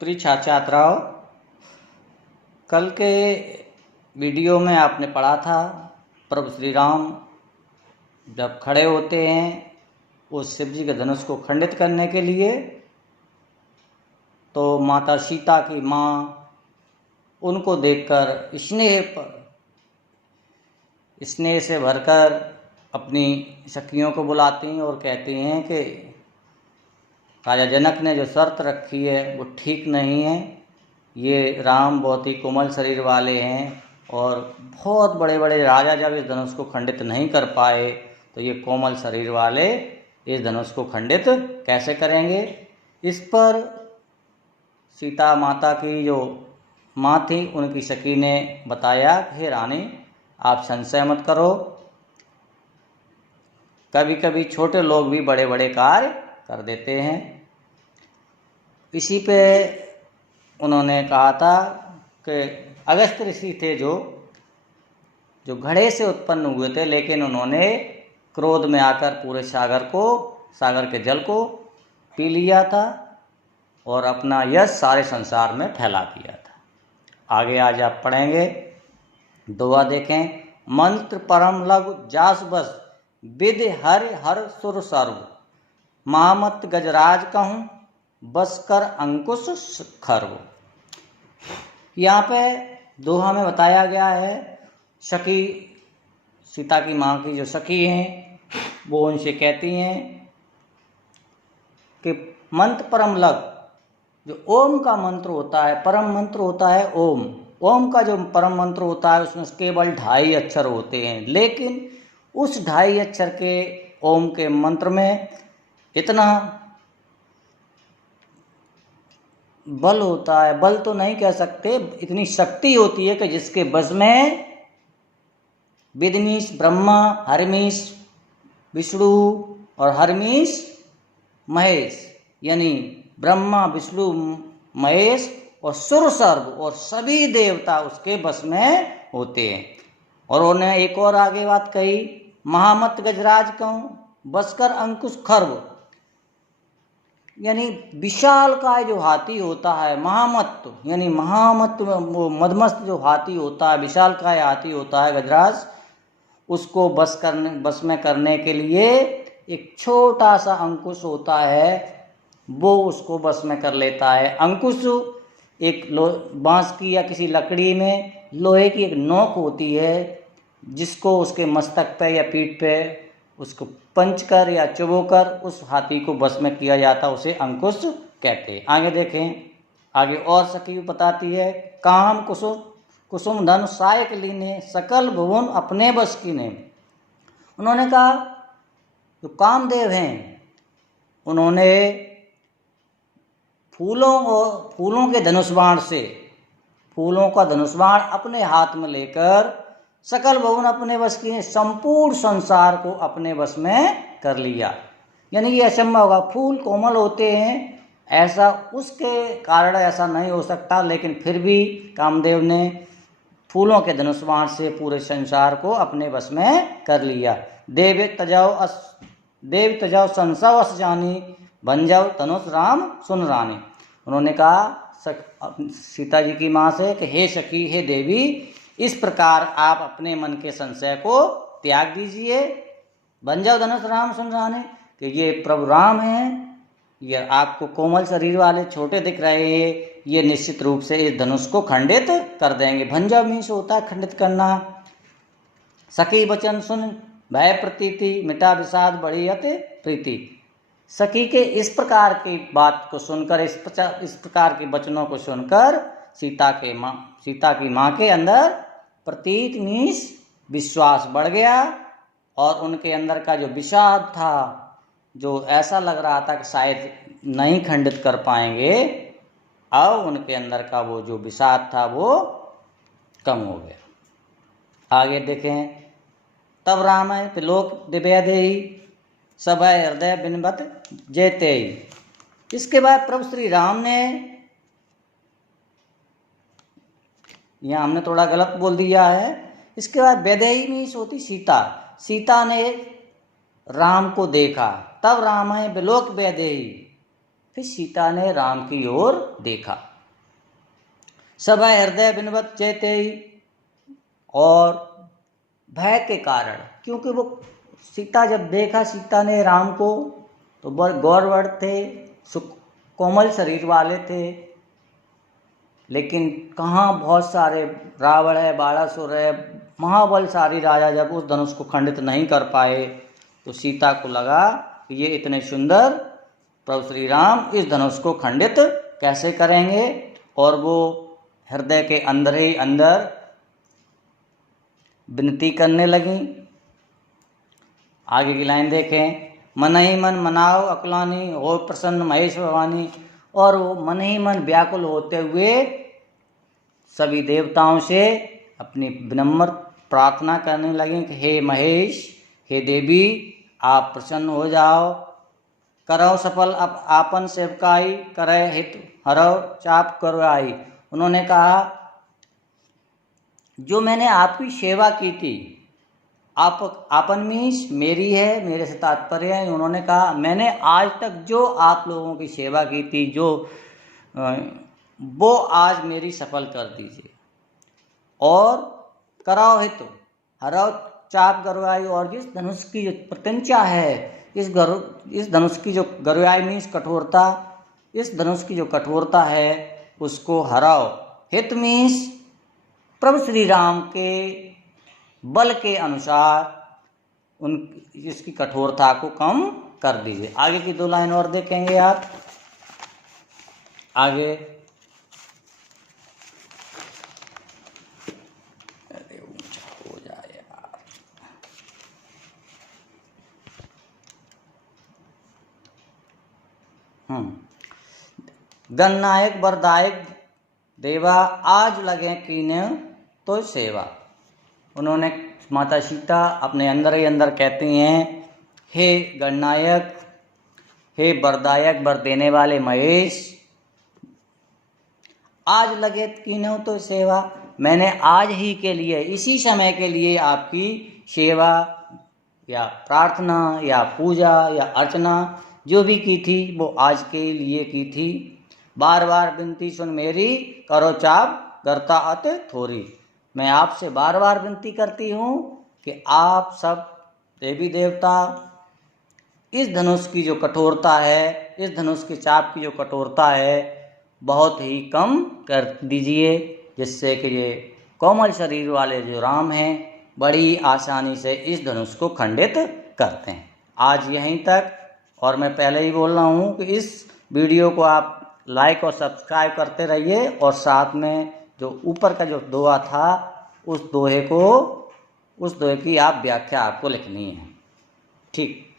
प्रिय छात्र छात्राओं, कल के वीडियो में आपने पढ़ा था प्रभु श्री राम जब खड़े होते हैं उस शिव जी के धनुष को खंडित करने के लिए, तो माता सीता की माँ उनको देखकर स्नेह से भरकर अपनी सखियों को बुलाती हैं और कहती हैं कि राजा जनक ने जो शर्त रखी है वो ठीक नहीं है। ये राम बहुत ही कोमल शरीर वाले हैं और बहुत बड़े बड़े राजा जब इस धनुष को खंडित नहीं कर पाए तो ये कोमल शरीर वाले इस धनुष को खंडित कैसे करेंगे। इस पर सीता माता की जो माँ थी उनकी सखी ने बताया कि हे रानी, आप संशय मत करो, कभी कभी छोटे लोग भी बड़े बड़े कार्य कर देते हैं। इसी पे उन्होंने कहा था कि अगस्त ऋषि थे जो घड़े से उत्पन्न हुए थे, लेकिन उन्होंने क्रोध में आकर पूरे सागर के जल को पी लिया था और अपना यश सारे संसार में फैला दिया था। आगे आज आप पढ़ेंगे, दोहा देखें। मंत्र परम लघु जास बस विद हरि हर सुर सर्व, महामत गजराज कहूँ बस कर अंकुश खर्व। यहाँ पे दोहा में बताया गया है, सखी सीता की माँ की जो सखी हैं वो उनसे कहती हैं कि मंत्र परम लघु, जो ओम का मंत्र होता है, परम मंत्र होता है ओम का जो परम मंत्र होता है उसमें केवल 2.5 अक्षर होते हैं, लेकिन उस 2.5 अक्षर के ओम के मंत्र में इतना बल होता है, बल तो नहीं कह सकते, इतनी शक्ति होती है कि जिसके बस में विदमीश ब्रह्मा, हरमीश विष्णु और हरमीश महेश, यानी ब्रह्मा विष्णु महेश और सुर सर्व और सभी देवता उसके बस में होते हैं। और उन्होंने एक और आगे बात कही, महामत गजराज कहूँ बसकर अंकुश खर्व, यानी विशाल काय जो हाथी होता है, महामत यानी महामत वो मदमस्त जो हाथी होता है, विशाल काय हाथी होता है गजराज, उसको बस में करने के लिए एक छोटा सा अंकुश होता है, वो उसको बस में कर लेता है। अंकुश एक बांस की या किसी लकड़ी में लोहे की एक नोक होती है जिसको उसके मस्तक पे या पीठ पे उसको पंच कर या चुबोकर उस हाथी को बस में किया जाता, उसे अंकुश कहते हैं। आगे देखें, आगे और सखी बताती है, काम कुसुम धन सायक लीने सकल भुवन अपने बस की ने। उन्होंने कहा जो कामदेव हैं उन्होंने फूलों के धनुष बाण से, फूलों का धनुष बाण अपने हाथ में लेकर सकल भवन अपने बस की, संपूर्ण संसार को अपने बस में कर लिया। यानी ये असंभव होगा, फूल कोमल होते हैं, ऐसा उसके कारण ऐसा नहीं हो सकता, लेकिन फिर भी कामदेव ने फूलों के धनुष बाण से पूरे संसार को अपने बस में कर लिया। देव तजाओ संसव अस जानी, बन जाओ धनुष राम सुन रानी। उन्होंने कहा सीता जी की माँ से कि हे सखी, हे देवी, इस प्रकार आप अपने मन के संशय को त्याग दीजिए, बन जाओ धनुष राम सुन रानी, कि ये प्रभु राम हैं, ये आपको कोमल शरीर वाले छोटे दिख रहे हैं, ये निश्चित रूप से इस धनुष को खंडित कर देंगे। भंजा मीन्स होता है खंडित करना। सखी वचन सुन भय प्रतीति, मिटा विषाद बढ़ी अति प्रीति। सखी के इस प्रकार की बात को सुनकर, इस प्रकार के वचनों को सुनकर सीता की माँ के अंदर प्रतीत मीन्स विश्वास बढ़ गया और उनके अंदर का जो विषाद था, जो ऐसा लग रहा था कि शायद नहीं खंडित कर पाएंगे, अब उनके अंदर का वो जो विषाद था वो कम हो गया। आगे देखें, तब रामाय त्रिलोक दिव्यादेही सभय हृदय बिनबत जेते। इसके बाद प्रभु श्री राम ने, यहाँ हमने थोड़ा गलत बोल दिया है, इसके बाद वैदेही मीन्स होती सीता ने राम को देखा, तब रामाय बिलोक वैदेही, फिर सीता ने राम की ओर देखा। सभय हृदय विनवत चेतेई, और भय के कारण, क्योंकि वो सीता जब देखा सीता ने राम को तो गौरवर्ण थे, कोमल शरीर वाले थे, लेकिन कहाँ बहुत सारे रावण है, बाणासुर है, महाबलशाली राजा जब उस धनुष को खंडित नहीं कर पाए तो सीता को लगा कि ये इतने सुंदर प्रभु श्री राम इस धनुष को खंडित कैसे करेंगे, और वो हृदय के अंदर ही अंदर विनती करने लगी। आगे की लाइन देखें, मन ही मन मनाओ अकुलानी, हो प्रसन्न महेश भवानी। और वो मन ही मन व्याकुल होते हुए सभी देवताओं से अपनी विनम्र प्रार्थना करने लगे कि हे महेश, हे देवी, आप प्रसन्न हो जाओ, करो सफल आपन सेवकाई, करे हित हरो चाप करवाई। उन्होंने कहा जो मैंने आपकी सेवा की थी, आपन मीन्स मेरी है, मेरे से तात्पर्य है। उन्होंने कहा मैंने आज तक जो आप लोगों की सेवा की थी, जो वो आज मेरी सफल कर दीजिए, और कराओ हित हराओ चाप गरुआई। और जिस धनुष की जो प्रत्यंचा है, इस धनुष की जो गरुआई मीन्स कठोरता, इस धनुष की जो कठोरता है उसको हराओ। हित मीन्स प्रभु श्री राम के बल के अनुसार इसकी कठोरता को कम कर दीजिए। आगे की 2 लाइन और देखेंगे आप। आगे ऊंचा हो जाए यार। गणनायक वरदायक देवा, आज लगे कीने तो सेवा। उन्होंने माता सीता अपने अंदर ही अंदर कहती हैं, हे गणनायक, हे वरदायक, वर देने वाले महेश, आज लगे कीने तो सेवा। मैंने आज ही के लिए, इसी समय के लिए आपकी सेवा या प्रार्थना या पूजा या अर्चना जो भी की थी वो आज के लिए की थी। बार बार विनती सुन मेरी, करो चाप करता आते थोरी। मैं आपसे बार बार विनती करती हूँ कि आप सब देवी देवता इस धनुष की जो कठोरता है, इस धनुष के चाप की जो कठोरता है, बहुत ही कम कर दीजिए, जिससे कि ये कोमल शरीर वाले जो राम हैं बड़ी आसानी से इस धनुष को खंडित करते हैं। आज यहीं तक, और मैं पहले ही बोल रहा हूँ कि इस वीडियो को आप लाइक और सब्सक्राइब करते रहिए, और साथ में जो ऊपर का जो दोहा था उस दोहे की आप व्याख्या आपको लिखनी है। ठीक।